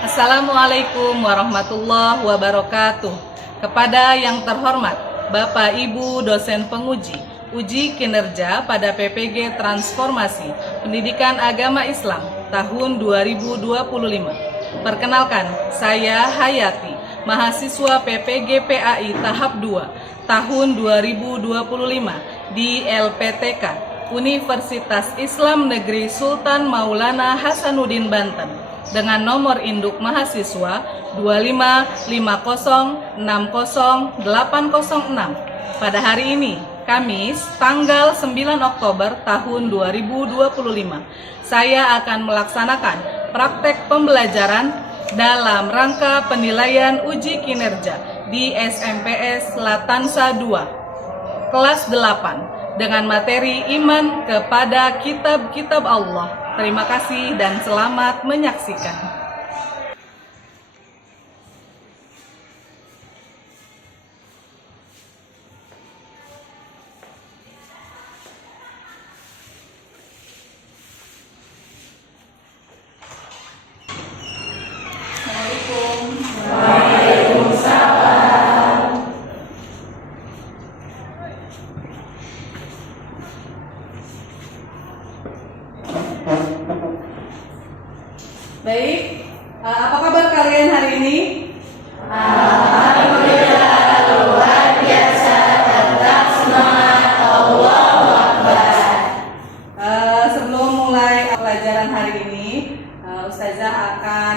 Assalamualaikum warahmatullahi wabarakatuh. Kepada yang terhormat Bapak Ibu dosen penguji uji kinerja pada PPG Transformasi Pendidikan Agama Islam tahun 2025. Perkenalkan, saya Hayati, mahasiswa PPG PAI tahap 2 tahun 2025 di LPTK Universitas Islam Negeri Sultan Maulana Hasanuddin Banten dengan nomor induk mahasiswa 255060806. Pada hari ini, Kamis, tanggal 9 Oktober tahun 2025, saya akan melaksanakan praktek pembelajaran dalam rangka penilaian uji kinerja di SMPS Latansa 2, kelas 8, dengan materi iman kepada kitab-kitab Allah. Terima kasih dan selamat menyaksikan. Baik, apa kabar kalian hari ini? Alhamdulillah, luar biasa, tetap semangat, Allahu Akbar. Sebelum mulai pelajaran hari ini, Ustazah akan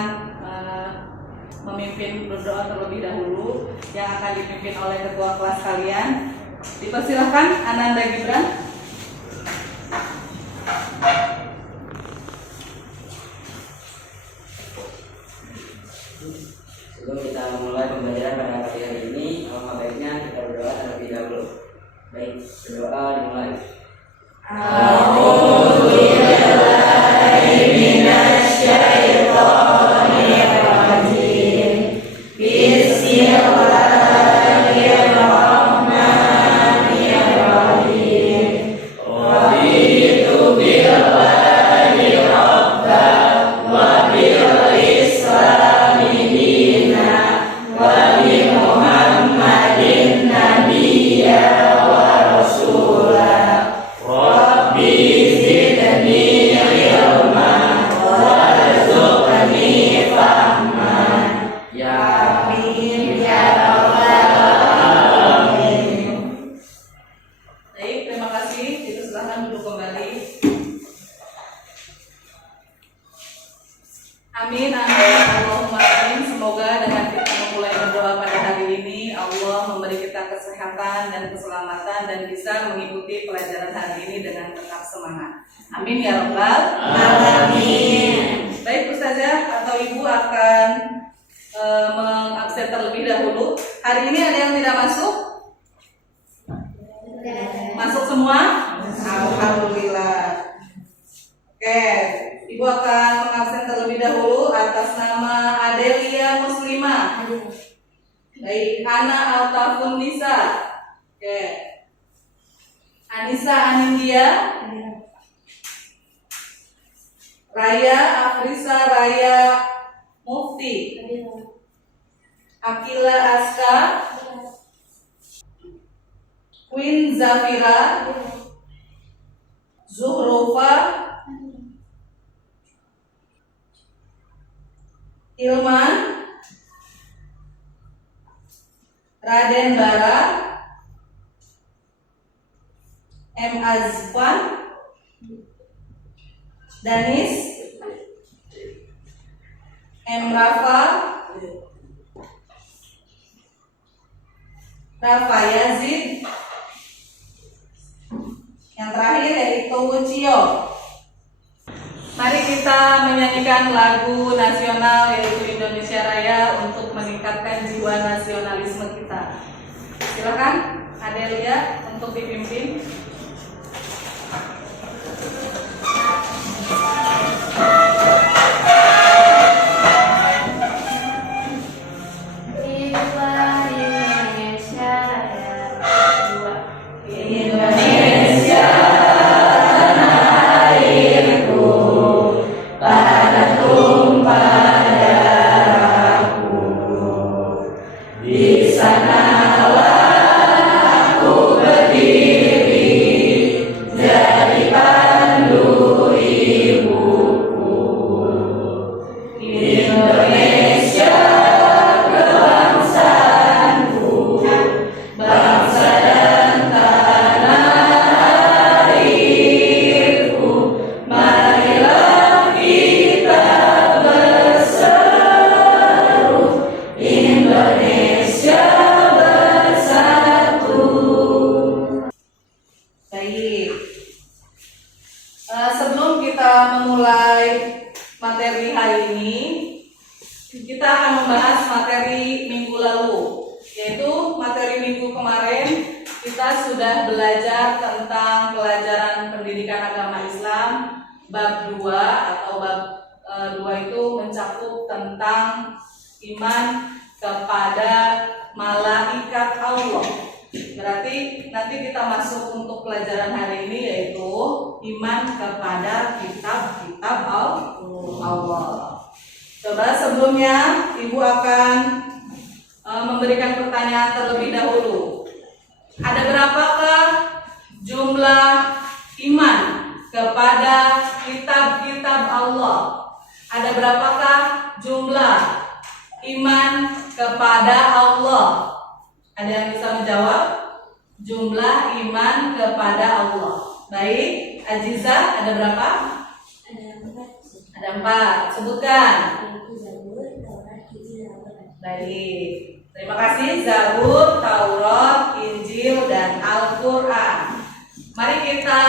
memimpin berdoa terlebih dahulu yang akan dipimpin oleh ketua kelas kalian. Dipersilahkan Ananda Gibran. Sebelum kita mulai pembelajaran pada pagi hari ini, alangkah baiknya kita berdoa terlebih dahulu. Baik, berdoa dimulai. A'udzubillahi minasyaitonirrajim. Bismillahirrahmanirrahim. Raditu billahi rabban wa bil islami dina wa bi Muhammadin nabiyya wa rasulah. Rabbi zidni ilman warzuqni fahman. Ya amin ya rabbal alamin. Baik, terima kasih. Dipersilahkan duduk kembali. Amin, amin, Allahumma amin. Semoga dengan kita memulai berdoa pada hari ini, Allah memberi kita kesehatan dan keselamatan dan bisa mengikuti pelajaran hari ini dengan tetap semangat. Amin ya rabbal alamin. Baik, Ustazah atau Ibu akan mengabsen terlebih dahulu. Hari ini ada yang tidak masuk? Masuk semua? Alhamdulillah. Oke, Ibu akan mengabsen terlebih dahulu atas nama Adelia Muslimah. Baik, Ana Altafun Nisa. Oke. Anissa Anindya. Raya Afrisa Raya Mufti. Akila Aska. Queen Zafira. Zuhrofa. Ilman. Raden Bara. M. Azfan. Danis. M. Rafa. Rafa Yazid. Yang terakhir yaitu Cio. Mari kita menyanyikan lagu nasional yaitu Indonesia Raya untuk meningkatkan jiwa nasionalisme kita. Silakan Adelia untuk dipimpin. Indonesia tanah airku, pada tumpah darah. sudah belajar tentang pelajaran pendidikan agama Islam bab 2 atau bab 2 itu mencakup tentang iman kepada malaikat Allah. Berarti nanti kita masuk untuk pelajaran hari ini yaitu iman kepada kitab-kitab Allah. Coba sebelumnya Ibu akan memberikan pertanyaan terlebih dahulu. Ada berapakah jumlah iman kepada kitab-kitab Allah? Ada berapakah jumlah iman kepada Allah? Ada yang bisa menjawab? Jumlah iman kepada Allah. Baik, Aziza, ada berapa? Ada 4. Sebutkan. Baik. Terima kasih. Zabur, Taurat, Injil, dan Al-Quran. Mari kita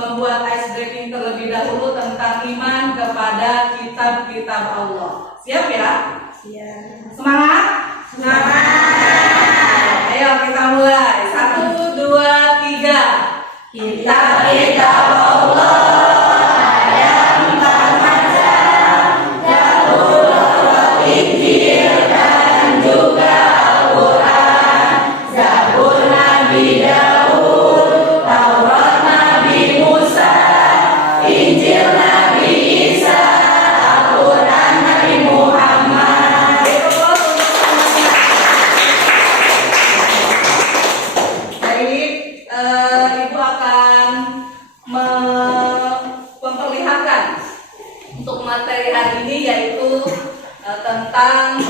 membuat ice breaking terlebih dahulu tentang iman kepada kitab-kitab Allah. Siap ya? Siap. Semangat? Semangat. Ayo kita mulai. 1, 2, 3. Kitab-kitab Allah. Tentang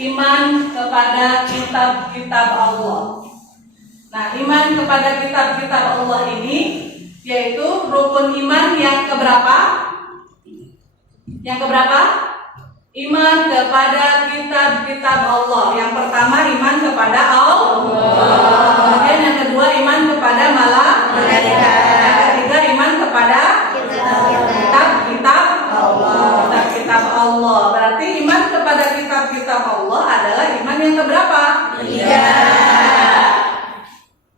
iman kepada kitab-kitab Allah. Nah, iman kepada kitab-kitab Allah ini yaitu rukun iman yang keberapa? Yang keberapa? Iman kepada kitab-kitab Allah. Yang pertama iman kepada Allah. Kemudian yang kedua iman kepada malaikat. Yang ketiga iman kepada kitab-kitab Allah. Kitab Allah. Berarti iman kepada kitab-kitab Allah adalah iman yang keberapa? Iya.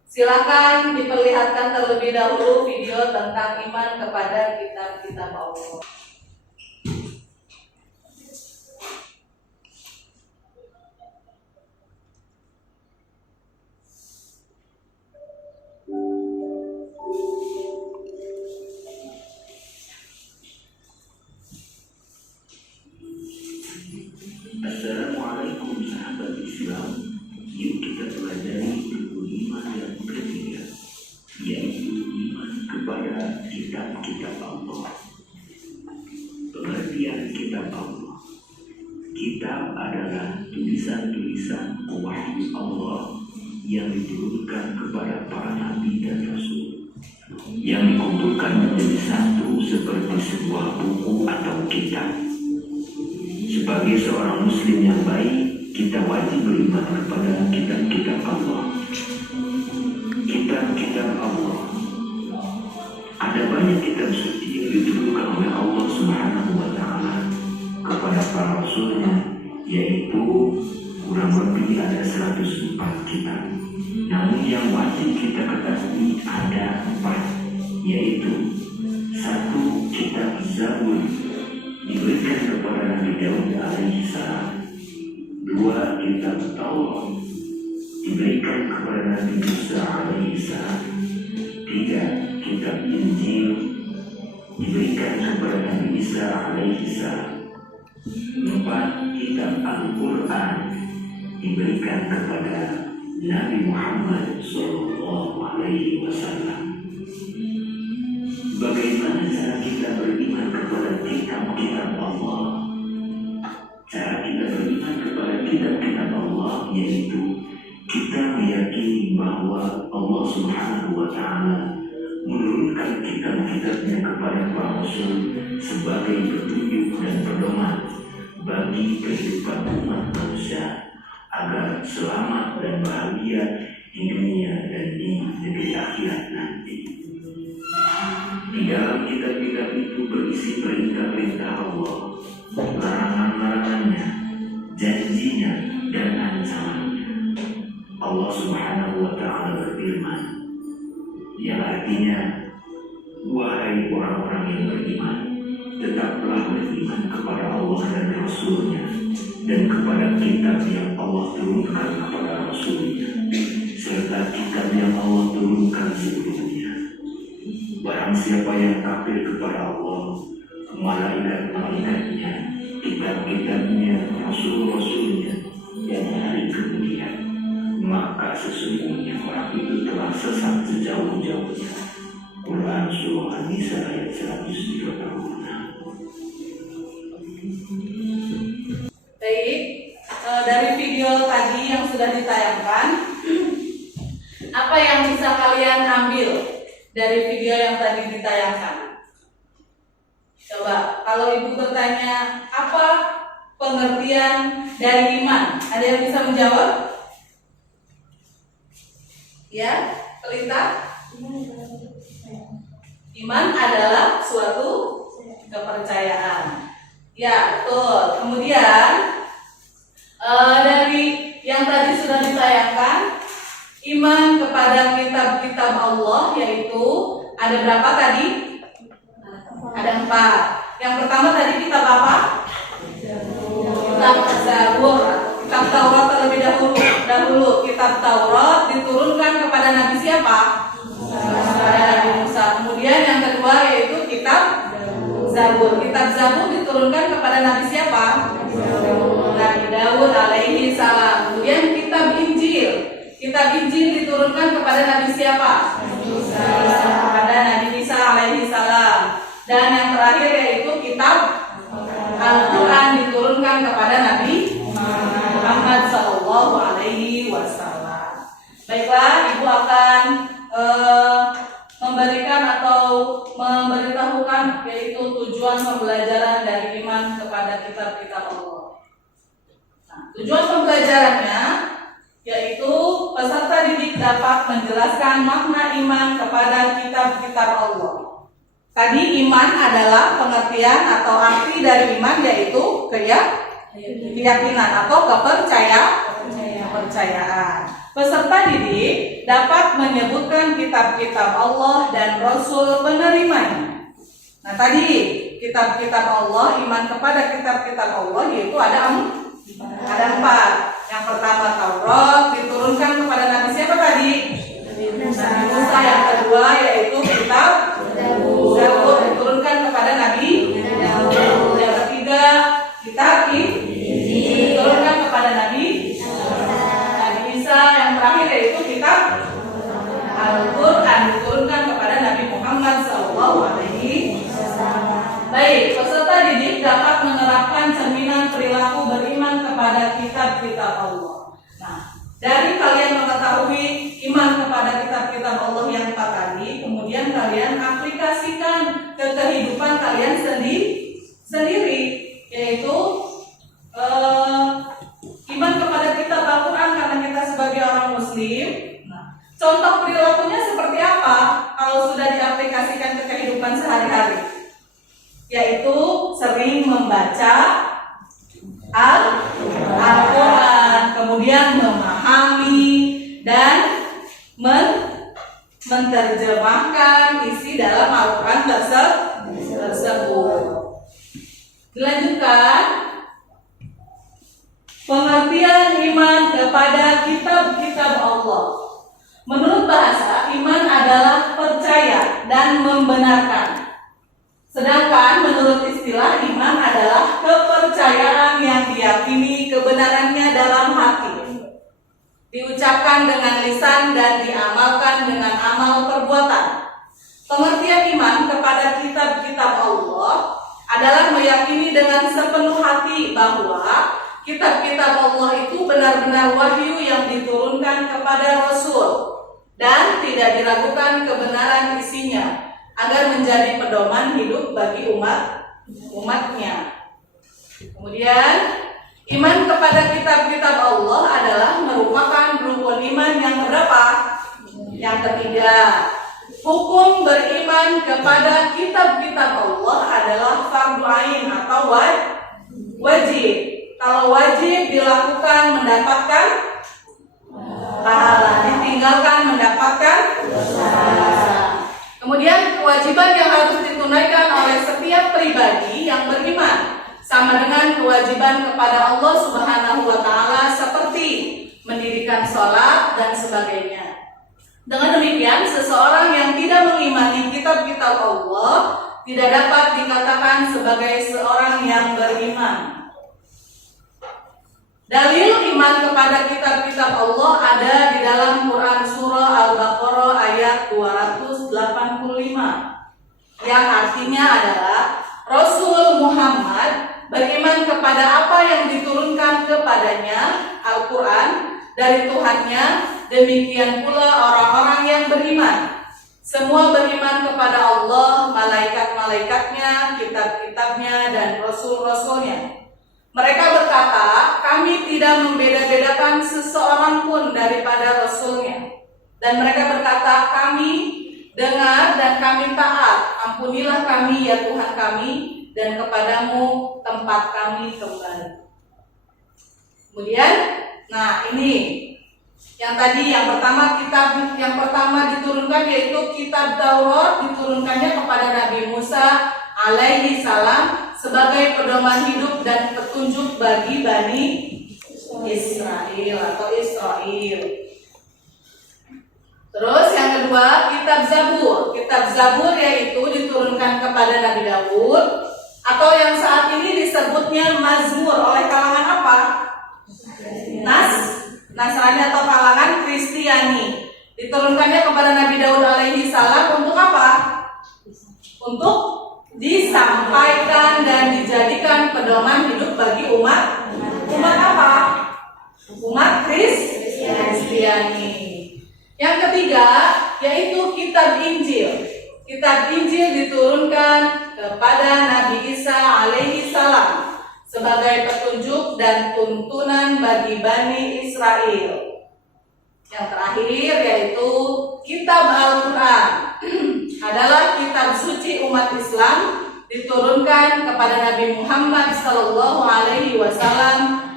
Silakan diperlihatkan terlebih dahulu video tentang iman kepada kitab-kitab Allah. Assalamualaikum sahabat Islam. Yuk kita pelajari rukun iman yang ketiga, yaitu iman kepada kitab-kitab Allah. Pengertian kitab Allah. Kitab adalah tulisan-tulisan wahyu Allah yang diturunkan kepada para nabi dan rasul, yang dikumpulkan menjadi satu seperti sebuah buku atau kitab. Sebagai seorang muslim yang baik, kita wajib beriman kepada kitab-kitab Allah. Kitab-kitab Allah. Ada banyak kitab suci yang diturunkan oleh Allah Subhanahu wa Ta'ala kepada para rasulnya, yaitu kurang lebih ada 104 kitab. Namun yang wajib kita ketahui ada 4, yaitu 1. Kitab Zabur diberikan kepada Nabi Daud alaihissalam. 2. Kitab Taurat diberikan kepada Nabi Musa alaihissalam. 3. Kitab Injil diberikan kepada Nabi Isa alaihissalam. 4. Kitab Al-Quran diberikan kepada Nabi Muhammad sallallahu alaihi wasallam. Bagaimana cara kita beriman kepada kitab-kitab Allah? Cara kita beriman kepada kitab-kitab Allah yaitu kita meyakini bahwa Allah Subhanahu wa Ta'ala menurunkan kitab-kitabnya kepada para rasul sebagai petunjuk dan pedoman bagi kehidupan umat manusia agar selamat dan bahagia di dunia dan di negeri akhirat nanti. Di dalam kitab-kitab itu berisi perintah-perintah Allah, larangan-larangannya, janjinya, dan ancamannya. Allah Allah Subhanahu wa Ta'ala berfirman, yang artinya, wahai orang-orang yang beriman, tetaplah beriman kepada Allah dan Rasul-Nya, dan kepada kitab yang Allah turunkan kepada Rasul-Nya, serta kitab yang Allah turunkan sebelumnya. Barang siapa yang kafir kepada Allah, malaikat-malaikatnya, kitab-kitabnya, Rasul-Rasulnya, dan hari kemudian, maka sesungguhnya orang itu telah sesat sejauh-jauhnya. Quran Surah An-Nisa ayat 136. Baik, dari video tadi yang sudah ditayangkan, apa yang bisa kalian ambil dari video yang tadi ditayangkan? Coba, kalau ibu bertanya, apa pengertian dari iman? Ada yang bisa menjawab? Ya, Pelita? Iman adalah suatu kepercayaan. Ya, betul. Kemudian dari yang tadi sudah ditayangkan, iman kepada kitab-kitab Allah, yaitu ada berapa tadi? Ada 4. Yang pertama tadi kitab apa? Kitab Zabur, kitab Taurat terlebih dahulu. Kitab Taurat diturunkan kepada Nabi siapa? Kepada Nabi Musa. Kemudian yang kedua yaitu kitab Zabur. Kitab Zabur diturunkan kepada Nabi siapa? Nabi Daud alaihi salam. Kemudian kitab Injil. Kitab Injil diturunkan kepada Nabi siapa? Kepada Nabi Isa alaihi salam. Dan yang terakhir yaitu kitab Al-Quran diturunkan kepada Nabi Muhammad sallallahu alaihi wasallam. Baiklah, ibu akan memberikan atau memberitahukan yaitu tujuan pembelajaran dari iman kepada kitab-kitab Allah. Nah, tujuan pembelajarannya yaitu peserta didik dapat menjelaskan makna iman kepada kitab-kitab Allah. Tadi iman adalah pengertian atau arti dari iman yaitu keyakinan atau kepercayaan. Peserta didik dapat menyebutkan kitab-kitab Allah dan Rasul penerimanya. Nah tadi kitab-kitab Allah, iman kepada kitab-kitab Allah yaitu ada 4. Yang pertama Taurat diturunkan kepada Nabi siapa tadi? Nabi Musa. Yang kedua yaitu kitab Zabur diturunkan kepada Nabi Daud. Yang ketiga kitab Injil diturunkan kepada Nabi Isa. Yang terakhir yaitu kitab Al-Quran diturunkan kepada Nabi Muhammad SAW. Baik, peserta didik dapat menerapkan cerminan perilaku beriman kepada kitab-kitab Allah. Nah, dari kalian mengetahui iman kepada kitab-kitab Allah yang 4 tadi, kemudian kalian aplikasikan ke kehidupan kalian sendiri, yaitu iman kepada kitab Al-Quran karena kita sebagai orang Muslim. Nah, contoh perilakunya seperti apa kalau sudah diaplikasikan ke kehidupan sehari-hari? Yaitu sering membaca Al-Quran, kemudian memahami dan menerjemahkan isi dalam Al-Quran tersebut. Dilanjutkan, pengertian iman kepada kitab-kitab Allah. Menurut bahasa, iman adalah percaya dan membenarkan. Sedangkan menurut istilah, iman adalah kepercayaan yang diyakini kebenarannya dalam hati, diucapkan dengan lisan dan diamalkan dengan amal perbuatan. Pengertian iman kepada kitab-kitab Allah adalah meyakini dengan sepenuh hati bahwa kitab-kitab Allah itu benar-benar wahyu yang diturunkan kepada Rasul dan tidak diragukan kebenaran isinya, agar menjadi pedoman hidup bagi umatnya. Kemudian, iman kepada kitab-kitab Allah adalah merupakan rukun iman yang berapa? Yang ketiga. Hukum beriman kepada kitab-kitab Allah adalah fardu ain atau wajib. Kalau wajib dilakukan mendapatkan pahala. kewajiban kepada Allah Subhanahu wa taala seperti mendirikan sholat dan sebagainya. Dengan demikian, seseorang yang tidak mengimani kitab-kitab Allah tidak dapat dikatakan sebagai seorang yang beriman. Dalil iman kepada kitab-kitab Allah ada di dalam Quran surah Al-Baqarah ayat 285 yang artinya adalah Rasul Muhammad beriman kepada apa yang diturunkan kepadanya, Al-Quran, dari Tuhannya, demikian pula orang-orang yang beriman. Semua beriman kepada Allah, malaikat-malaikatnya, kitab-kitabnya, dan rasul-rasulnya. Mereka berkata, kami tidak membeda-bedakan seseorang pun daripada rasulnya. Dan mereka berkata, kami dengar dan kami taat. Ampunilah kami ya Tuhan kami, dan kepadamu tempat kami kembali. Kemudian, nah ini yang tadi yang pertama diturunkan yaitu kitab Taurat, diturunkannya kepada Nabi Musa alaihi salam sebagai pedoman hidup dan petunjuk bagi Bani Israel atau Israel. Terus yang kedua, kitab Zabur. Kitab Zabur yaitu diturunkan kepada Nabi Daud atau yang saat ini disebutnya Mazmur oleh kalangan apa? Nasrani atau kalangan Kristiani. Diturunkannya kepada Nabi Daud alaihi salam untuk apa? Untuk disampaikan dan dijadikan pedoman hidup bagi umat apa? Umat Kristiani. Yang ketiga yaitu kitab Injil. Kitab Injil diturunkan kepada Nabi Isa alaihi salam sebagai petunjuk dan tuntunan bagi Bani Israel. Yang terakhir yaitu kitab Al-Quran adalah kitab suci umat Islam, diturunkan kepada Nabi Muhammad SAW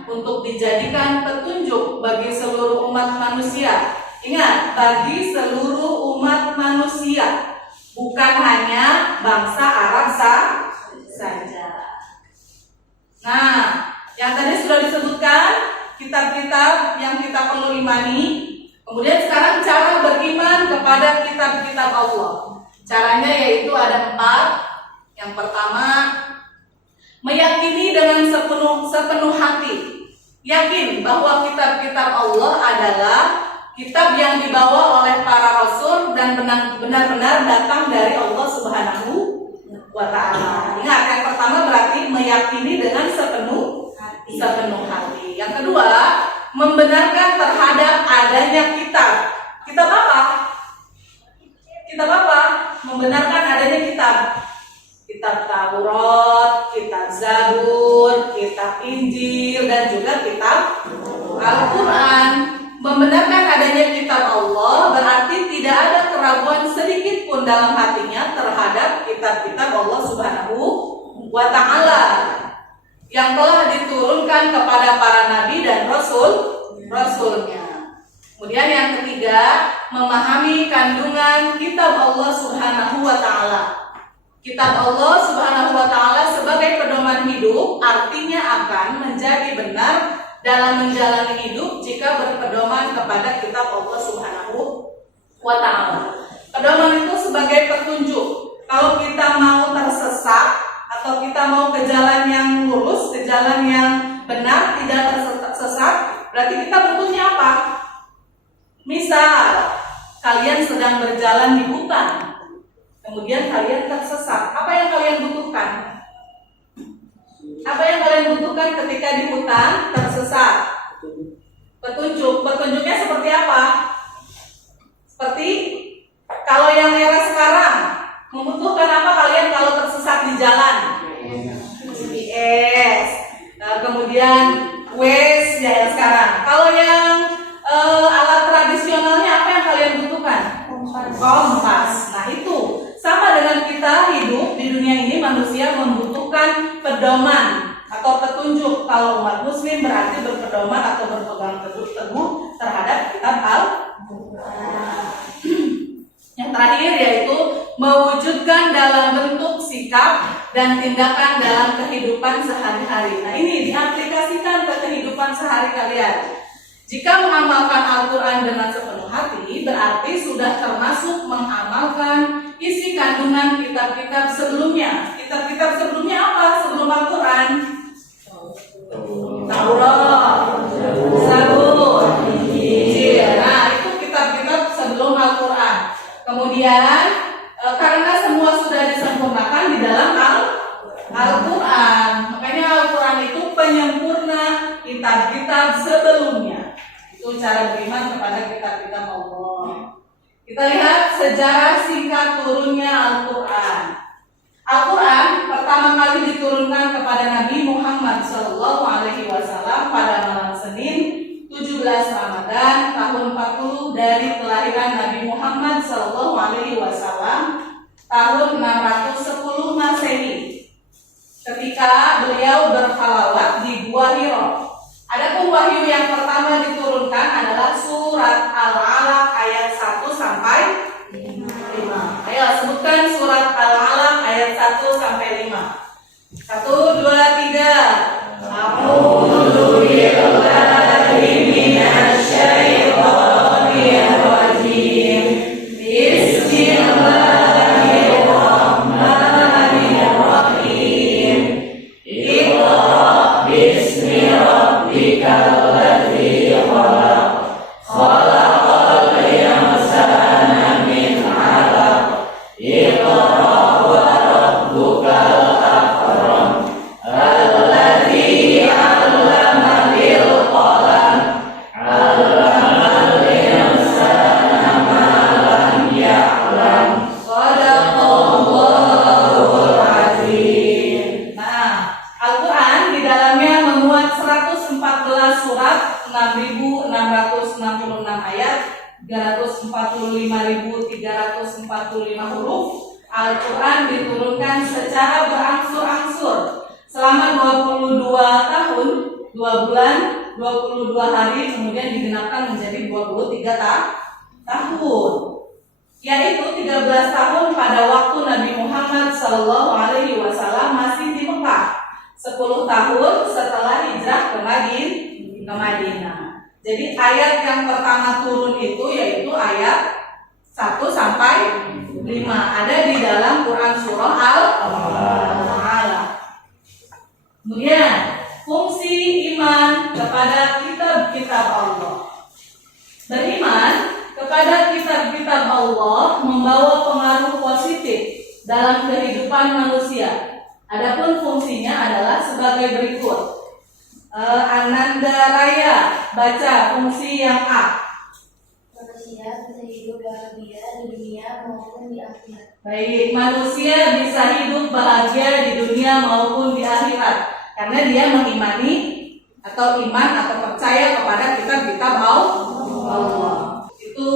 untuk dijadikan petunjuk bagi seluruh umat manusia. Ingat, bagi seluruh umat manusia, bukan hanya bangsa Arab saja. Nah, yang tadi sudah disebutkan kitab-kitab yang kita perlu imani. Kemudian sekarang cara beriman kepada kitab-kitab Allah. Caranya yaitu ada 4. Yang pertama, meyakini dengan sepenuh hati. Yakin bahwa kitab-kitab Allah adalah kitab yang dibawa oleh para rasul dan benar-benar datang dari Allah Subhanahu wa ta'ala. Ingat, yang pertama berarti meyakini dengan sepenuh hati. Yang kedua, membenarkan terhadap adanya kitab. Kitab apa? Membenarkan adanya kitab. Kitab Taurat, kitab Zabur, kitab Injil, dan juga kitab Al-Quran. Membenarkan adanya kitab Allah berarti tidak ada keraguan sedikit pun dalam hatinya terhadap kitab-kitab Allah Subhanahu wa ta'ala yang telah diturunkan kepada para nabi dan rasulnya. Kemudian yang ketiga, memahami kandungan kitab Allah Subhanahu wa ta'ala. Kitab Allah Subhanahu wa ta'ala sebagai pedoman hidup artinya akan menjadi benar dalam menjalani hidup jika berpedoman kepada kitab Allah Subhanahu wa ta'ala. Pedoman itu sebagai petunjuk. Kalau kita mau tersesat atau kita mau ke jalan yang lurus, ke jalan yang benar, tidak tersesat, berarti kita butuhnya apa? Misal kalian sedang berjalan di hutan, kemudian kalian tersesat. Apa yang kalian butuhkan? Apa yang kalian butuhkan ketika di hutan tersesat? Petunjuk. Petunjuknya seperti apa? Seperti kalau yang era sekarang membutuhkan apa kalian kalau tersesat di jalan? GPS. Kemudian Waze ya yang sekarang. Kalau yang alat tradisionalnya apa yang kalian butuhkan? Kompas. Nah itu sama dengan kita hidup di dunia ini, manusia membutuhkan pedoman atau petunjuk. Kalau umat muslim berarti berpedoman atau berpegang teguh terhadap kitab dan tindakan dalam kehidupan sehari-hari. Nah, ini diaplikasikan ke kehidupan sehari kalian. Jika mengamalkan Al-Quran dengan sepenuh hati, berarti sudah termasuk mengamalkan isi kandungan kitab-kitab sebelumnya. Kitab-kitab sebelumnya apa sebelum Al-Quran? Taurat, Zabur, Injil. Nah, itu kitab-kitab sebelum Al-Quran. Kemudian karena semua sudah disempurnakan di dalam Al-Quran, makanya Al-Quran itu penyempurna kitab-kitab sebelumnya. Itu cara beriman kepada kitab-kitab Allah. Kita lihat sejarah singkat turunnya Al-Quran. Al-Quran pertama kali diturunkan kepada Nabi Muhammad SAW pada malam Senin 17 Ramadan tahun 40 dari kelahiran Nabi Muhammad SAW tahun 610 Masehi. Ketika beliau berkhalawat di Gua Hiro. Adapun wahyu yang pertama diturunkan adalah surat Al-Alaq ayat 1 sampai 5. Ayo sebutkan surat Al-Alaq ayat 1 sampai 5. 1, 2, 3. A'udzu billahi minasyaitonir rajim. Bismillahirrahmanirrahim. Iqra bismi rabbikal ladzi khalaq. Khalaqal insana min 'alaq. Iqra wa rabbukal akram. Alladzi 'allama bil qalam. 'allamal insana ma lam ya'lam. Shadaqallahul azim. Nah, Al-Quran di dalamnya memuat 114 surat, 6.666 ayat, 345.345 huruf. Al-Quran diturunkan secara berangsur-angsur selama 22 tahun, 2 bulan, 22 hari, kemudian digenapkan menjadi 23 tahun. Yaitu 13 tahun pada waktu Nabi Muhammad SAW masih di Mekah, 10 tahun setelah hijrah ke Madinah. Jadi ayat yang pertama turun itu yaitu ayat 1 sampai 5 ada di dalam Quran surah Al-Alaq. Kemudian fungsi iman kepada kitab-kitab Allah. Beriman kepada kitab-kitab Allah membawa pengaruh positif dalam kehidupan manusia. Adapun fungsinya adalah sebagai berikut. Ananda Raya baca fungsi yang A. Manusia bisa hidup bahagia di dunia maupun di akhirat. Baik, manusia bisa hidup bahagia di dunia maupun di akhirat karena dia mengimani atau iman atau percaya kepada kitab-kitab Allah. Itu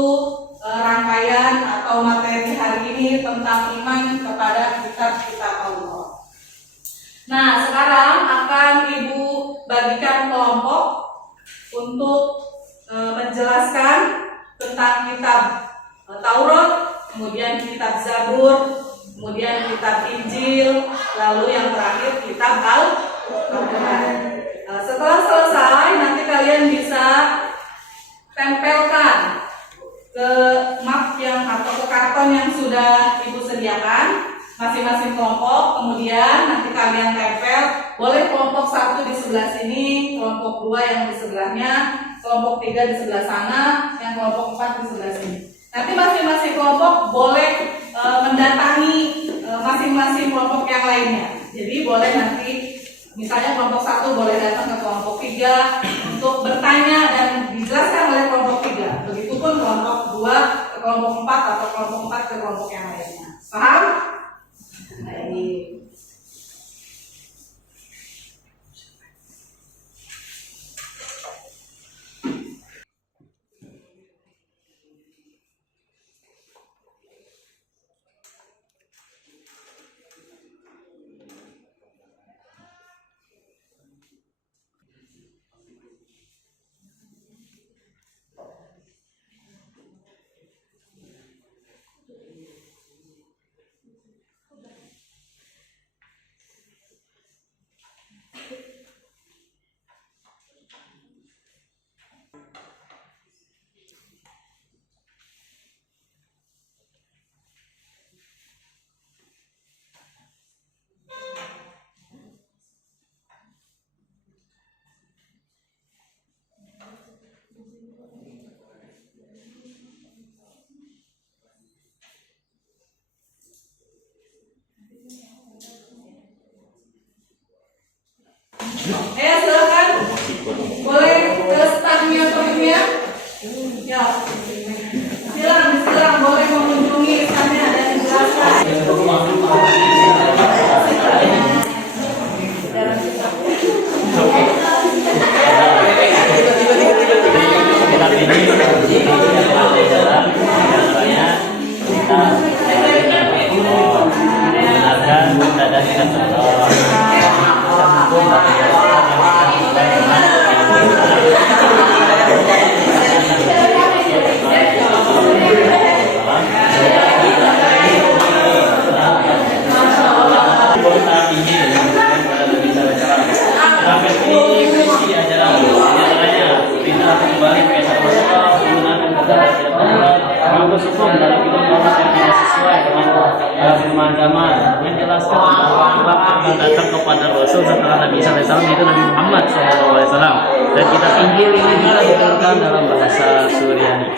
rangkaian atau materi hari ini tentang iman kepada kitab-kitab Allah. Nah, sekarang akan Ibu bagikan kelompok untuk menjelaskan tentang kitab Taurat, kemudian kitab Zabur, kemudian kitab Injil, lalu yang terakhir kitab Al-Quran. Setelah selesai, nanti kalian bisa tempelkan ke map yang atau ke karton yang sudah Ibu sediakan masing-masing kelompok. Kemudian nanti kalian tempel, boleh kelompok 1 di sebelah sini, kelompok 2 yang di sebelahnya, kelompok 3 di sebelah sana, yang kelompok 4 di sebelah sini. Nanti masing-masing kelompok boleh mendatangi masing-masing kelompok yang lainnya. Jadi boleh nanti misalnya kelompok 1 boleh datang ke kelompok 3 untuk bertanya dan dijelaskan oleh kelompok 3. Begitupun kelompok 2 ke kelompok 4 atau kelompok 4 ke kelompok yang lainnya. Paham? Baik. pelajaran diantaranya kita menggunakan dada kita sendiri. Kita hukum dari bersyukur dari film-film yang tidak sesuai dengan firman agama, menjelaskan tentang akhlak yang datang kepada Rasul setelah Nabi SAW, yaitu Nabi Muhammad SAW. Dan kita Injil ini juga diturunkan dalam bahasa Suryani.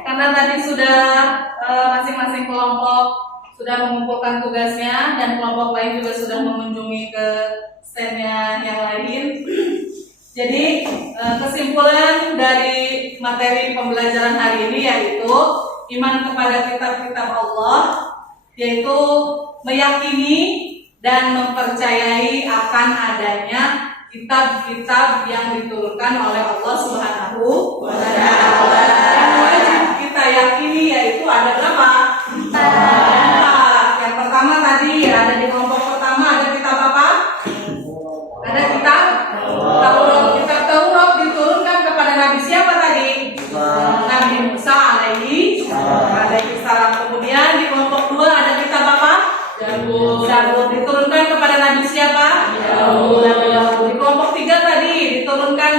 Karena tadi sudah masing-masing kelompok sudah mengumpulkan tugasnya dan kelompok lain juga sudah mengunjungi ke standnya yang lain. Jadi kesimpulan dari materi pembelajaran hari ini yaitu iman kepada kitab-kitab Allah, yaitu meyakini dan mempercayai akan adanya kitab-kitab yang diturunkan oleh Allah Subhanahu wa Ta'ala. Yang wajib kita yakini yaitu ada berapa? Yang pertama tadi ada di kelompok pertama ada kitab apa? Ada kitab Taurat. Kitab Taurat diturunkan kepada Nabi siapa tadi? Nabi Musa alaihi salam. Kemudian di kelompok 2 ada kitab apa? Zabur diturunkan kepada Nabi siapa? Nabi Daud. Di kelompok 3 tadi diturunkan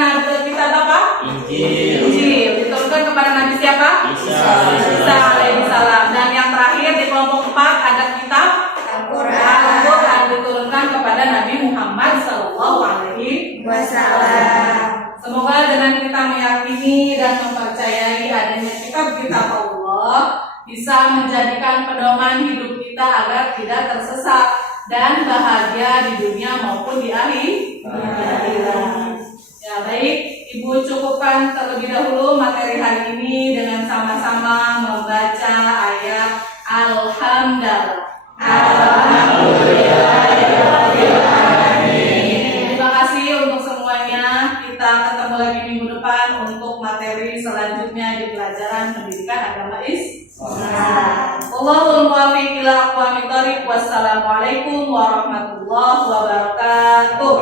kitab apa? Injil. Diturunkan kepada Nabi siapa? Isa alaihi salam. Dan yang terakhir di kelompok 4 ada kitab Al-Quran diturunkan kepada Nabi Muhammad sallallahu alaihi wasallam. Semoga dengan kita meyakini dan mempercayai adanya kitab-kitab Allah bisa menjadikan pedoman hidup kita agar tidak tersesat dan bahagia di dunia maupun di akhirat. Ya baik, Ibu cukupkan terlebih dahulu materi hari ini dengan sama-sama membaca ayat Alhamdulillah. Terima kasih untuk semuanya. Kita ketemu lagi minggu depan untuk materi selanjutnya di pelajaran pendidikan agama Islam. Wallahul muwaffiq ila aqwamit thoriq. Wassalamualaikum warahmatullahi wabarakatuh.